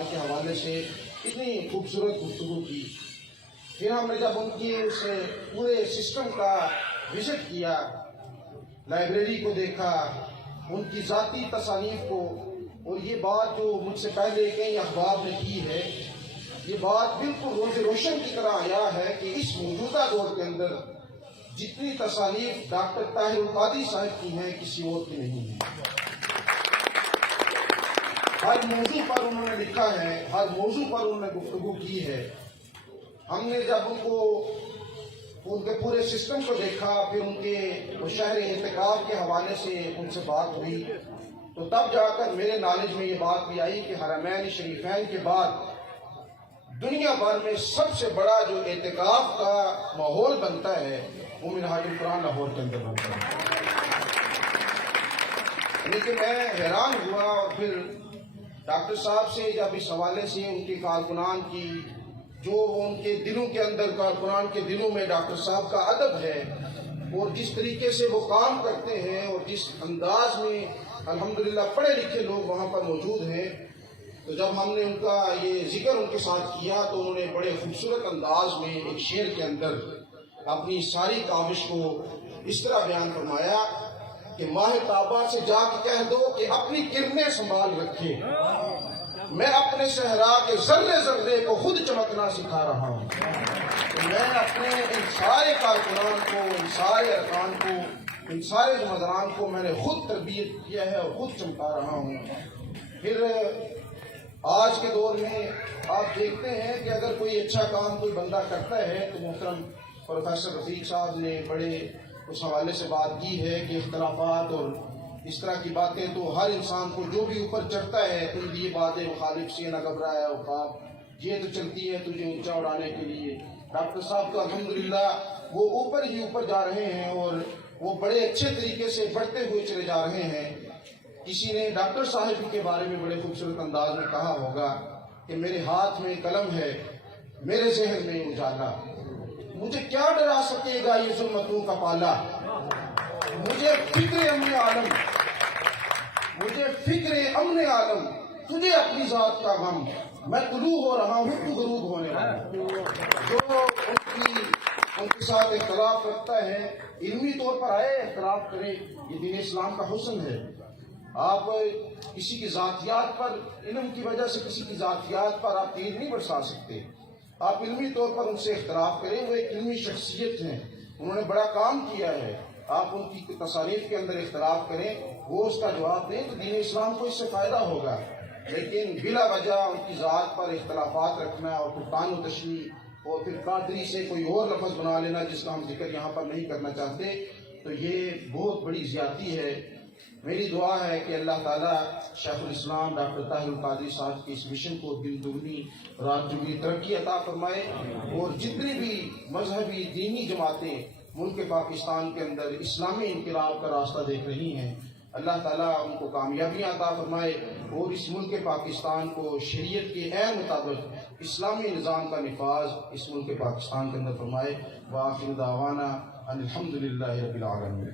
کردار کے حوالے سے اتنی خوبصورت گفتگو کی۔ پھر ہم نے جب ان کی اس پورے سسٹم کا وزٹ کیا، لائبریری کو دیکھا، ان کی ذاتی تصانیف کو، اور یہ بات جو مجھ سے پہلے کئی احباب نے کی ہے، یہ بات بالکل روز روشن کی طرح آیا ہے کہ اس موجودہ دور کے اندر جتنی تصانیف ڈاکٹر طاہر القادری صاحب کی ہیں کسی اور کی نہیں ہیں۔ ہر موضوع پر انہوں نے لکھا ہے، ہر موضوع پر انہوں نے گفتگو کی ہے۔ ہم نے جب ان کے پورے سسٹم کو دیکھا، پھر ان کے شہر اعتکاف کے حوالے سے ان سے بات ہوئی، تو تب جا کر میرے نالج میں یہ بات بھی آئی کہ حرمین شریفین کے بعد دنیا بھر میں سب سے بڑا جو اعتکاف کا ماحول بنتا ہے وہ منہاج القرآن لاہور کے اندر بنتا ہے۔ لیکن میں حیران ہوا، اور پھر ڈاکٹر صاحب سے جب اس حوالے سے ان کے کارکنان کی جو ان کے دلوں کے اندر، کارکنان کے دلوں میں ڈاکٹر صاحب کا ادب ہے، اور جس طریقے سے وہ کام کرتے ہیں، اور جس انداز میں الحمدللہ پڑھے لکھے لوگ وہاں پر موجود ہیں، تو جب ہم نے ان کا یہ ذکر ان کے ساتھ کیا تو انہوں نے بڑے خوبصورت انداز میں ایک شعر کے اندر اپنی ساری کاوش کو اس طرح بیان فرمایا کہ ماہ تابہ سے جا کے کہہ دو کہ اپنی کرنیں سنبھال رکھے، میں اپنے صحرا کے ذرے ذرے کو خود چمکنا سکھا رہا ہوں۔ تو میں اپنے ان سارے کارکنان کو، ان سارے ارکان کو، ان سارے ذمہ کو میں نے خود تربیت کیا ہے اور خود چمکا رہا ہوں۔ پھر آج کے دور میں آپ دیکھتے ہیں کہ اگر کوئی اچھا کام کوئی بندہ کرتا ہے تو محترم پروفیسر رفیق صاحب نے بڑے اس حوالے سے بات کی ہے کہ اختلافات اور اس طرح کی باتیں تو ہر انسان کو جو بھی اوپر چڑھتا ہے، تم یہ باتیں مخالف سے نہ گھبرایا خواب، یہ تو چلتی ہے تجھے اونچا اڑانے کے لیے۔ ڈاکٹر صاحب تو الحمدللہ وہ اوپر ہی اوپر جا رہے ہیں، اور وہ بڑے اچھے طریقے سے بڑھتے ہوئے چلے جا رہے ہیں۔ کسی نے ڈاکٹر صاحب کے بارے میں بڑے خوبصورت انداز میں کہا ہوگا کہ میرے ہاتھ میں قلم ہے، میرے ذہن میں اجالا، مجھے کیا ڈرا سکے گا یہ ظلمتوں کا پالا، مجھے فکر امن عالم، مجھے فکر امن عالم، تجھے اپنی ذات کا غم، میں طلوع ہو رہا ہوں تو غروب ہونے والا۔ جو ان کے ساتھ اختلاف رکھتا ہے، علمی طور پر آئے اختلاف کرے، یہ دین اسلام کا حسن ہے۔ آپ کسی کی ذاتیات پر، علم کی وجہ سے کسی کی ذاتیات پر آپ تیر نہیں برسا سکتے۔ آپ علمی طور پر ان سے اختلاف کریں، وہ ایک علمی شخصیت ہیں، انہوں نے بڑا کام کیا ہے، آپ ان کی تصانیف کے اندر اختلاف کریں، وہ اس کا جواب دیں تو دین اسلام کو اس سے فائدہ ہوگا۔ لیکن بلا وجہ ان کی ذات پر اختلافات رکھنا اور پھر طعن و تشنیع اور پھر قادری سے کوئی اور لفظ بنا لینا جس کا ہم ذکر یہاں پر نہیں کرنا چاہتے، تو یہ بہت بڑی زیادتی ہے۔ میری دعا ہے کہ اللہ تعالیٰ شیخ الاسلام ڈاکٹر طاہر القادری صاحب کی اس مشن کو دل دگنی رات چگنی ترقی عطا فرمائے، اور جتنی بھی مذہبی دینی جماعتیں ملک پاکستان کے اندر اسلامی انقلاب کا راستہ دیکھ رہی ہیں، اللہ تعالیٰ ان کو کامیابیاں عطا فرمائے، اور اس ملک پاکستان کو شریعت کے عین مطابق اسلامی نظام کا نفاذ اس ملک پاکستان کے اندر فرمائے۔ وآخر دعوانا ان الحمدللہ رب العالمین۔